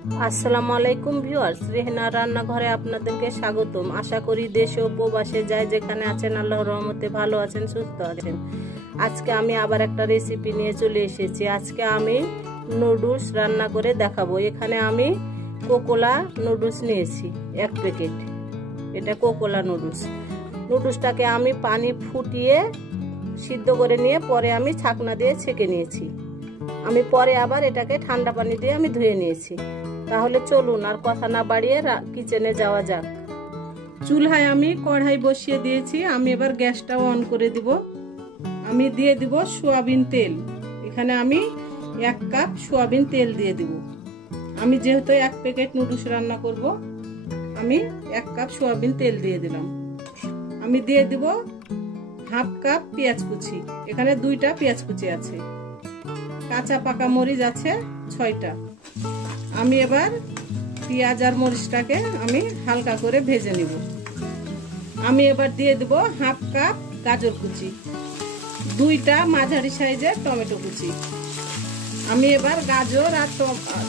আসসালামু আলাইকুম ভিউয়ার্স, রেহনা রান্নাঘরে আপনাদেরকে স্বাগতম। আশা করি দেশে ও প্রবাসে যাই যেখানে আছেন আল্লাহর রহমতে ভালো আছেন, সুস্থ আছেন। আজকে আমি আবার একটা রেসিপি নিয়ে চলে এসেছি। আজকে আমি নুডলস রান্না করে দেখাবো। এখানে আমি কোকোলা নুডলস নিয়েছি 1 প্যাকেট। এটা কোকোলা নুডলসটাকে আমি পানি ফুটিয়ে সিদ্ধ করে নিয়ে পরে আমি ছাকনা দিয়ে ছেঁকে নিয়েছি। আমি পরে আবার এটাকে ঠান্ডা পানি দিয়ে আমি ধুয়ে নিয়েছি। তাহলে চলুন আর কথা না বাড়িয়ে কিচেনে যাওয়া যাক। চুলায় আমি কড়াই বসিয়ে দিয়েছি। আমি এবার গ্যাসটাও অন করে দিব। আমি দিয়ে দিব সয়াবিন তেল। এখানে আমি 1 কাপ সয়াবিন তেল দিয়ে দিব। আমি যেহেতু 1 প্যাকেট নুডলস রান্না করব, আমি 1 কাপ সয়াবিন তেল দিয়ে দিলাম। আমি দিয়ে দিব 1/2 কাপ পেঁয়াজ কুচি। এখানে 2টা পেঁয়াজ কুচি আছে। কাঁচা পাকা মরিচ আছে 6টা। আমি এবার পেঁয়াজ আর মরিচটাকে আমি হালকা করে ভেজে নিব। আমি এবার দিয়ে দেব 1/2 কাপ গাজর কুচি, 2টা মাঝারি সাইজের টমেটো কুচি। আমি এবার গাজর আর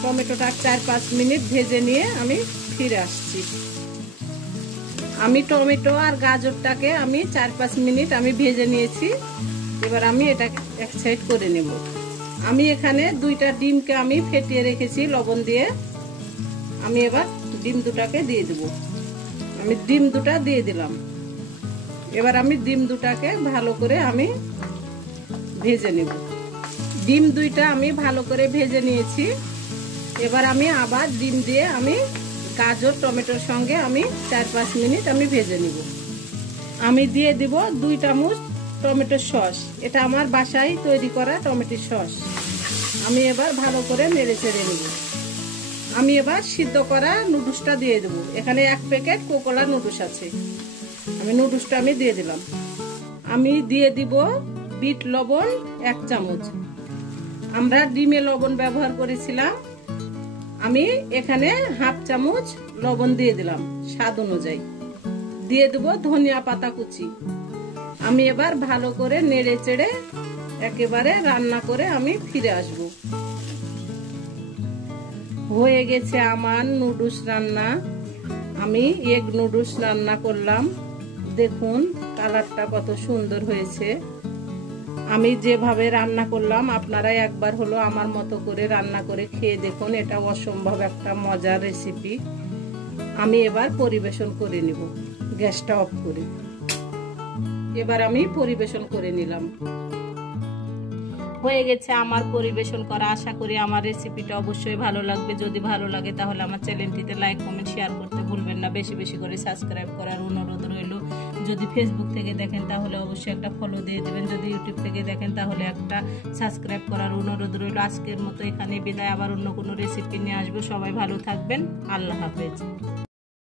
টমেটোটা 4-5 মিনিট ভেজে নিয়ে আমি ফিরে আসছি। আমি টমেটো আর গাজরটাকে আমি 4-5 মিনিট আমি ভেজে নিয়েছি। এবার আমি এটাকে এক সাইড করে নেব। আমি এখানে 2টা ডিমকে আমি ফেটিয়ে রেখেছি লবণ দিয়ে। আমি এবার ডিম দুটাকে দিয়ে দেব। আমি ডিম দুটা দিয়ে দিলাম। এবার আমি ডিম দুটাকে ভালো করে আমি ভেজে নেব। ডিম 2টা আমি ভালো করে ভেজে নিয়েছি। এবার আমি আবার ডিম দিয়ে আমি গাজর টমেটোর সঙ্গে আমি 4-5 মিনিট আমি ভেজে নেব। আমি দিয়ে দিব 2 চামচ টমেটো সস। এটা আমার বাসায় তৈরি করা টমেটো সস। আমি এবার ভালো করে নেড়ে চেড়ে নেব। আমি এবার সিদ্ধ করা নুডলসটা দিয়ে দেব। এখানে 1 প্যাকেট কোকোলা নুডলস আছে। আমি নুডলসটা আমি দিয়ে দিলাম। আমি দিয়ে দিব বিট লবণ 1 চামচ। আমরা ডিমে লবণ ব্যবহার করেছিলাম। আমি এখানে 1/2 চামচ লবণ দিয়ে দিলাম স্বাদ অনুযায়ী। দিয়ে দেব ধনিয়া পাতা কুচি। আমি এবার ভালো করে নেড়ে চেড়ে একেবারে রান্না করে আমি ফিরে আসব। হয়ে গেছে আমার নুডলস রান্না। আমি এগ নুডলস রান্না করলাম। দেখুন কালারটা কত সুন্দর হয়েছে। আমি যেভাবে রান্না করলাম আপনারা একবার হলো আমার মতো করে রান্না করে খেয়ে দেখুন। এটা অসম্ভব একটা মজার রেসিপি। আমি এবার পরিবেশন করে নিব। গ্যাসটা অফ করে এবার আমি পরিবেশন করে নিলাম। হয়ে গেছে আমার পরিবেশন করা। আশা করি আমার রেসিপিটা অবশ্যই ভালো লাগবে। যদি ভালো লাগে তাহলে আমার চ্যানেলটিতে লাইক কমেন্ট শেয়ার করতে ভুলবেন না। বেশি বেশি করে সাবস্ক্রাইব করার অনুরোধ রইল। যদি ফেসবুক থেকে দেখেন তাহলে অবশ্যই একটা ফলো দিয়ে দেবেন। যদি ইউটিউব থেকে দেখেন তাহলে একটা সাবস্ক্রাইব করার অনুরোধ রইল। আজকের মতো এখানে বিদায়। আবার অন্য কোনো রেসিপি নিয়ে আসবো। সবাই ভালো থাকবেন। আল্লাহ হাফেজ।